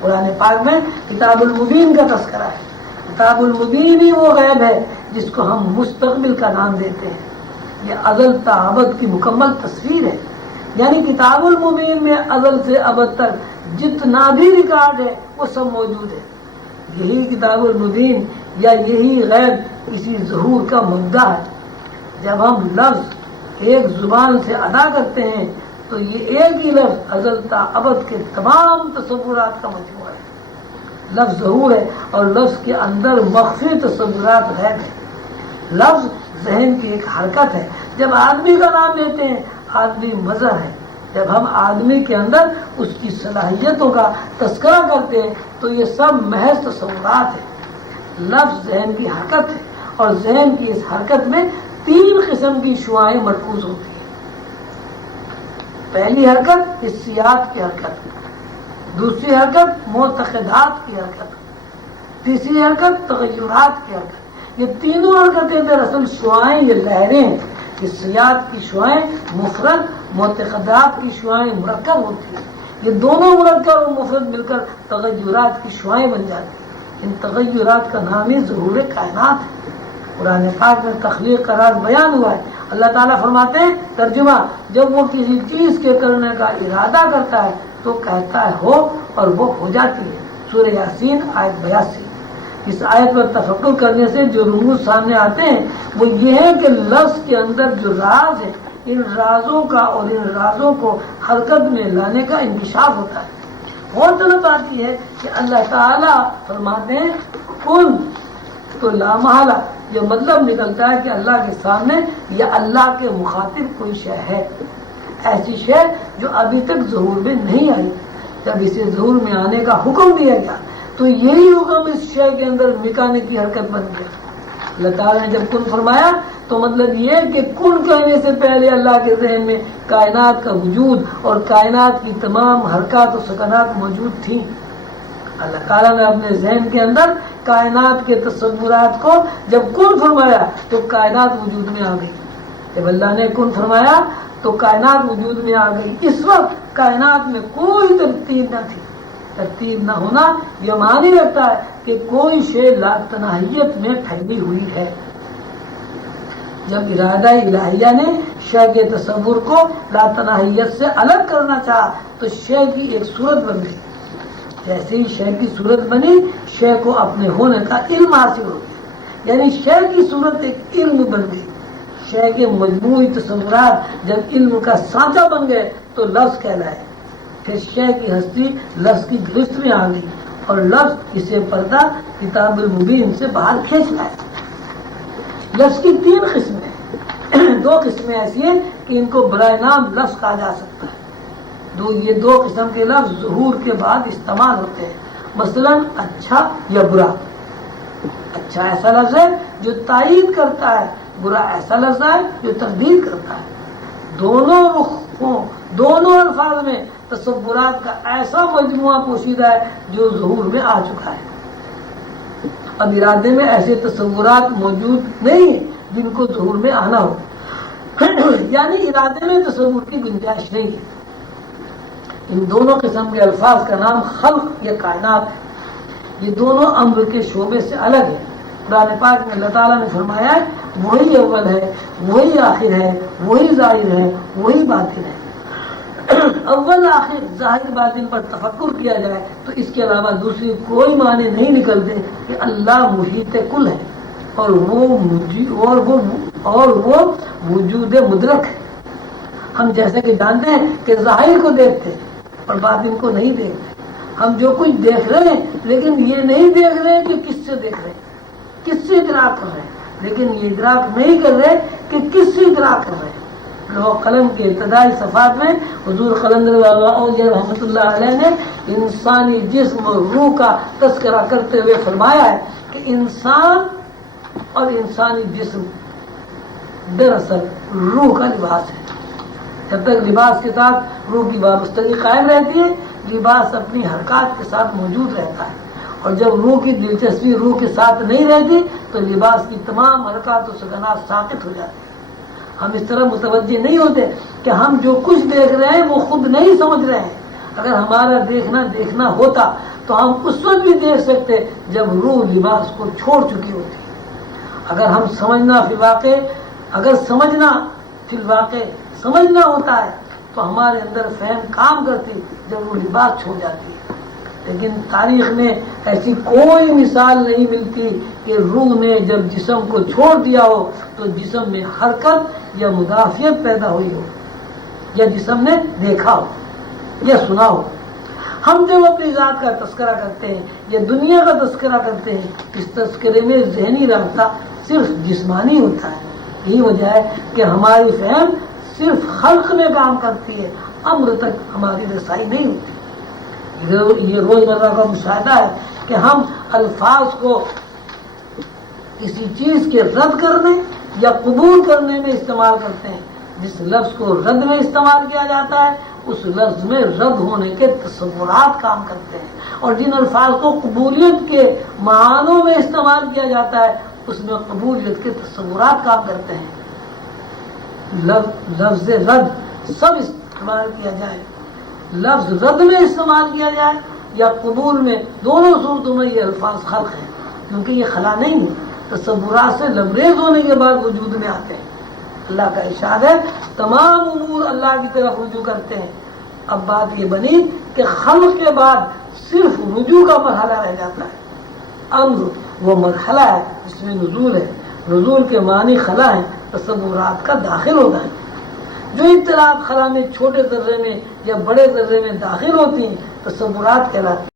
قرآن پاک میں کتاب المبین کا تذکرہ ہے. کتاب المبین ہی وہ غیب ہے جس کو ہم مستقبل کا نام دیتے ہیں. یہ ازل تا ابد کی مکمل تصویر ہے. یعنی کتاب المبین میں ازل سے ابد تک جتنا بھی ریکارڈ ہے وہ سب موجود ہے. یہی کتاب المبین یا یہی غیب اسی ظہور کا مبدا ہے. جب ہم لفظ ایک زبان سے ادا کرتے ہیں تو یہ ایک ہی لفظ ازل تا ابد کے تمام تصورات کا مجموعہ ہے. لفظ ظہور ہے اور لفظ کے اندر مخفی تصورات غیب ہے. لفظ ذہن کی ایک حرکت ہے. جب آدمی کا نام لیتے ہیں آدمی مظہر ہے. جب ہم آدمی کے اندر اس کی صلاحیتوں کا تذکرہ کرتے ہیں تو یہ سب محض تصورات ہیں. لفظ ذہن کی حرکت ہے اور ذہن کی اس حرکت میں 3 قسم کی شعاعیں مرکوز ہوتی ہیں. پہلی حرکت حسیات کی حرکت، دوسری حرکت معتقدات کی حرکت، تیسری حرکت تغیرات کی حرکت. یہ تینوں حرکتیں دراصل شعاعیں، یہ لہریں ہیں. حسیات کی شعاعیں مفرد، معتقدات کی شعاعیں مرکب ہوتی ہیں. یہ دونوں مرکب اور مفرد مل کر تغیرات کی شعاعیں بن جاتی ہیں. ان تغیرات کا نام ہی ظہور کائنات ہے. قرآن پاک میں تخلیق کا راز بیان ہوا ہے. اللہ تعالیٰ فرماتے ہیں ترجمہ، جب وہ کسی چیز کے کرنے کا ارادہ کرتا ہے تو کہتا ہے ہو اور وہ ہو جاتی ہے. سورہ یاسین آیت 82. اس آیت پر تفکر کرنے سے جو رموز سامنے آتے ہیں وہ یہ ہے کہ لفظ کے اندر جو راز ہے ان رازوں کا اور ان رازوں کو حرکت میں لانے کا انکشاف ہوتا ہے. غور طلب آتی ہے کہ اللہ تعالیٰ فرماتے ہیں کن تو لامحالہ، یہ مطلب نکلتا ہے کہ اللہ کے سامنے یا اللہ کے مخاطب کوئی شے ہے، ایسی شے جو ابھی تک ظہور میں نہیں آئی. جب اسے ظہور میں آنے کا حکم دیا گیا تو یہی حکم اس شے کے اندر مکانے کی حرکت بن گیا. اللہ تعالیٰ نے جب کن فرمایا تو مطلب یہ کہ کن کہنے سے پہلے اللہ کے ذہن میں کائنات کا وجود اور کائنات کی تمام حرکات و سکنات موجود تھیں. اللہ تعالیٰ نے اپنے ذہن کے اندر کائنات کے تصورات کو جب کن فرمایا تو کائنات وجود میں آ گئی. جب اللہ نے کن فرمایا تو کائنات وجود میں آ گئی. اس وقت کائنات میں کوئی ترتیب نہ تھی. ترتیب نہ ہونا یہ معنی رکھتا ہے کہ کوئی شے لاتناہیت میں پھیلی ہوئی ہے. جب ارادہ الہیہ نے شے کے تصور کو لاتناہیت سے الگ کرنا چاہا تو شے کی ایک صورت بن گئی. جیسے ہی شے کی صورت بنی شے کو اپنے ہونے کا علم حاصل ہو گیا. یعنی شے کی صورت ایک علم بن گئی. شے کے مجموعی تصورات جب علم کا سانچہ بن گئے تو لفظ کہلائے. پھر شے کی ہستی لفظ کی گرفت میں آ گئی اور لفظ اسے پردہ کتاب المبین سے باہر کھینچ لائے. لفظ کی 3 قسمیں ہیں. 2 قسمیں ایسی ہیں کہ ان کو برائے نام لفظ کہا جا سکتا ہے. یہ 2 قسم کے لفظ ظہور کے بعد استعمال ہوتے ہیں. مثلا اچھا یا برا. اچھا ایسا لفظ ہے جو تائید کرتا ہے، برا ایسا لفظ ہے جو تردید کرتا ہے. دونوں رخوں، دونوں الفاظ میں تصورات کا ایسا مجموعہ پوشیدہ ہے جو ظہور میں آ چکا ہے. اب ارادے میں ایسے تصورات موجود نہیں ہیں جن کو ظہور میں آنا ہو. یعنی ارادے میں تصور کی گنجائش نہیں ہے. ان دونوں قسم کے الفاظ کا نام خلق یا کائنات ہے. یہ دونوں امر کے شعبے سے الگ ہے. قرآن پاک میں اللہ تعالیٰ نے فرمایا ہے وہی اول ہے، وہی آخر ہے، وہی ظاہر ہے، وہی باطن ہے. اول آخر ظاہر باطن پر تفکر کیا جائے تو اس کے علاوہ دوسری کوئی معنی نہیں نکلتے کہ اللہ محیط کل ہے اور وہ وجود مدرک ہے. ہم جیسے کہ جانتے ہیں کہ ظاہر کو دیکھتے ہیں اور باطن کو نہیں دیکھتے. ہم جو کچھ دیکھ رہے ہیں لیکن یہ نہیں دیکھ رہے کہ کس سے دیکھ رہے ہیں، کس سے ادراک کر رہے ہیں، لیکن یہ ادراک نہیں کر رہے کہ کس سے ادراک کر رہے ہیں. لوح قلم کے ابتدائی صفحات میں حضور قلندر رحمۃ اللہ علیہ نے انسانی جسم اور روح کا تذکرہ کرتے ہوئے فرمایا ہے کہ انسان اور انسانی جسم دراصل روح کا لباس ہے. جب تک لباس کے ساتھ روح کی وابستگی قائم رہتی ہے لباس اپنی حرکات کے ساتھ موجود رہتا ہے، اور جب روح کی دلچسپی روح کے ساتھ نہیں رہتی تو لباس کی تمام حرکات و سکنات ساقط ہو جاتی ہیں. ہم اس طرح متوجہ نہیں ہوتے کہ ہم جو کچھ دیکھ رہے ہیں وہ خود نہیں سمجھ رہے ہیں، اگر ہمارا دیکھنا ہوتا تو ہم اس وقت بھی دیکھ سکتے جب روح لباس کو چھوڑ چکی ہوتی. اگر ہم سمجھنا فی الواقع سمجھنا ہوتا ہے تو ہمارے اندر فہم کام کرتی جب وہ لباس چھوڑ جاتی ہے. لیکن تاریخ میں ایسی کوئی مثال نہیں ملتی کہ روح نے جب جسم کو چھوڑ دیا ہو تو جسم میں حرکت یا مدافعت پیدا ہوئی ہو یا جسم نے دیکھا ہو یا سنا ہو. ہم جب اپنی ذات کا تذکرہ کرتے ہیں یا دنیا کا تذکرہ کرتے ہیں اس تذکرے میں ذہنی رابطہ صرف جسمانی ہوتا ہے. یہی وجہ ہے کہ ہماری فہم صرف خلق میں کام کرتی ہے، امر تک ہماری رسائی نہیں ہوتی. یہ روزمرہ کا مشاہدہ ہے کہ ہم الفاظ کو کسی چیز کے رد کرنے یا قبول کرنے میں استعمال کرتے ہیں. جس لفظ کو رد میں استعمال کیا جاتا ہے اس لفظ میں رد ہونے کے تصورات کام کرتے ہیں، اور جن الفاظ کو قبولیت کے معنوں میں استعمال کیا جاتا ہے اس میں قبولیت کے تصورات کام کرتے ہیں. لفظ رد سب استعمال کیا جائے، لفظ رد میں استعمال کیا جائے یا قبول میں، دونوں صورتوں میں یہ الفاظ خلق ہیں، کیونکہ یہ خلا نہیں ہے، تصورات سے لبریز ہونے کے بعد وجود میں آتے ہیں. اللہ کا ارشاد ہے تمام امور اللہ کی طرف رجوع کرتے ہیں. اب بات یہ بنی کہ خلق کے بعد صرف رجوع کا مرحلہ رہ جاتا ہے. امر وہ مرحلہ ہے جس میں نزول ہے. نزول کے معنی خلا ہے، تصورات کا داخل ہوتا ہے. جو اطلاعات خلا میں چھوٹے ذرے میں یا بڑے ذرے میں داخل ہوتی ہیں تصورات کہلاتی ہیں.